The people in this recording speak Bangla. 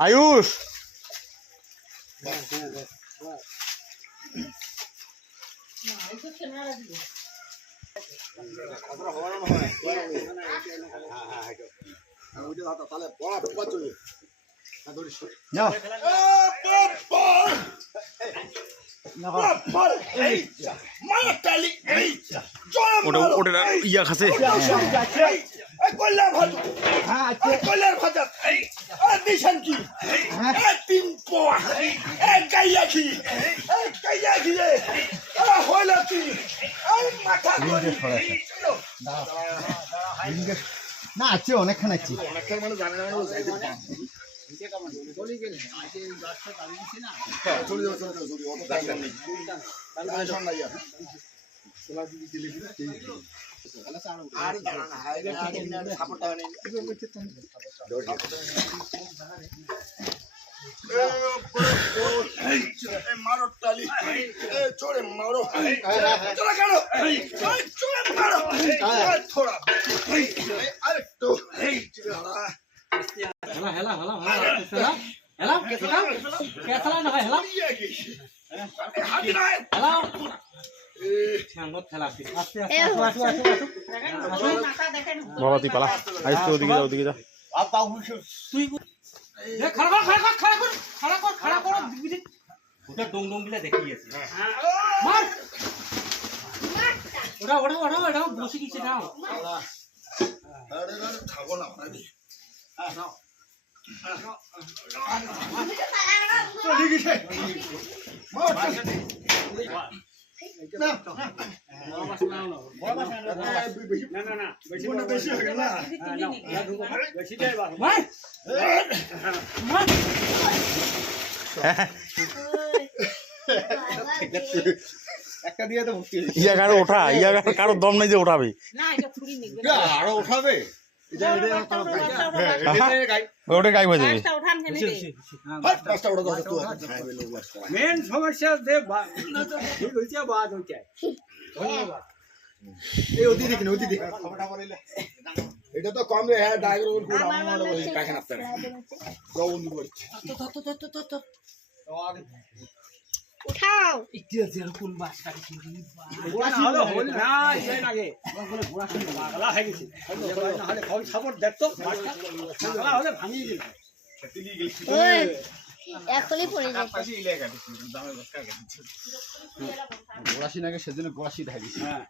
আয়ুষ ওটা ইয়া খাসে কয়লার ভাজা দিশান কি তিন পোয়া গাইয়া কি গাইয়া কি হইল কি মাথা না আছে অনেকখান আছে অনেকক্ষণ মানে জানে না মারো টালি চোরে মারো চোরা কেন চোরে মারো থোড়া আরেকটু হেলা হেলা হেলা হেলা হেলা কেসলা না হেলা হেলা ঠ্যাঙ্গত খেলা আস্তে আস্তে আসো বাবা তুই পালা আইস তো ওদিকে যা তুই খাড়া কর ওটা ডং ডং গিলা দেখি আছে মার ওটা বসে গেছে নাও থাকো না ভাই একটা দিয়ে তো ইয়া কারো দম নাই যে উঠাবে আরো উঠাবে ওটা গাই হয়ে যাবে মেন সমস্যা যে ঠিক হইছে বাদ হইছে ধন্যবাদ এই ওদি দেখুন ওদি দেখ এটা তো কম রে হ্যাঁ ডাইগার ওর কোড আমার বলি টাকা না তার গৌন করছে তো উঠাও ইতিহাসের কোন বাসটা কি গোড়া হলো হল না এই লাগে বলে গোড়া শুন পাগলা হয়ে গেছে না হলে কল সাপোর্ট দেখতো বাসটা পাগলা হলে ভাঙিয়ে গেল খেতিলি গেছি ওই এখনই পড়ে যাবে পাশে ইলাকা দিছি দামে বসকা গেছে গোড়াশি নাকি সেদিন গোড়াশি ঢাই দিছি হ্যাঁ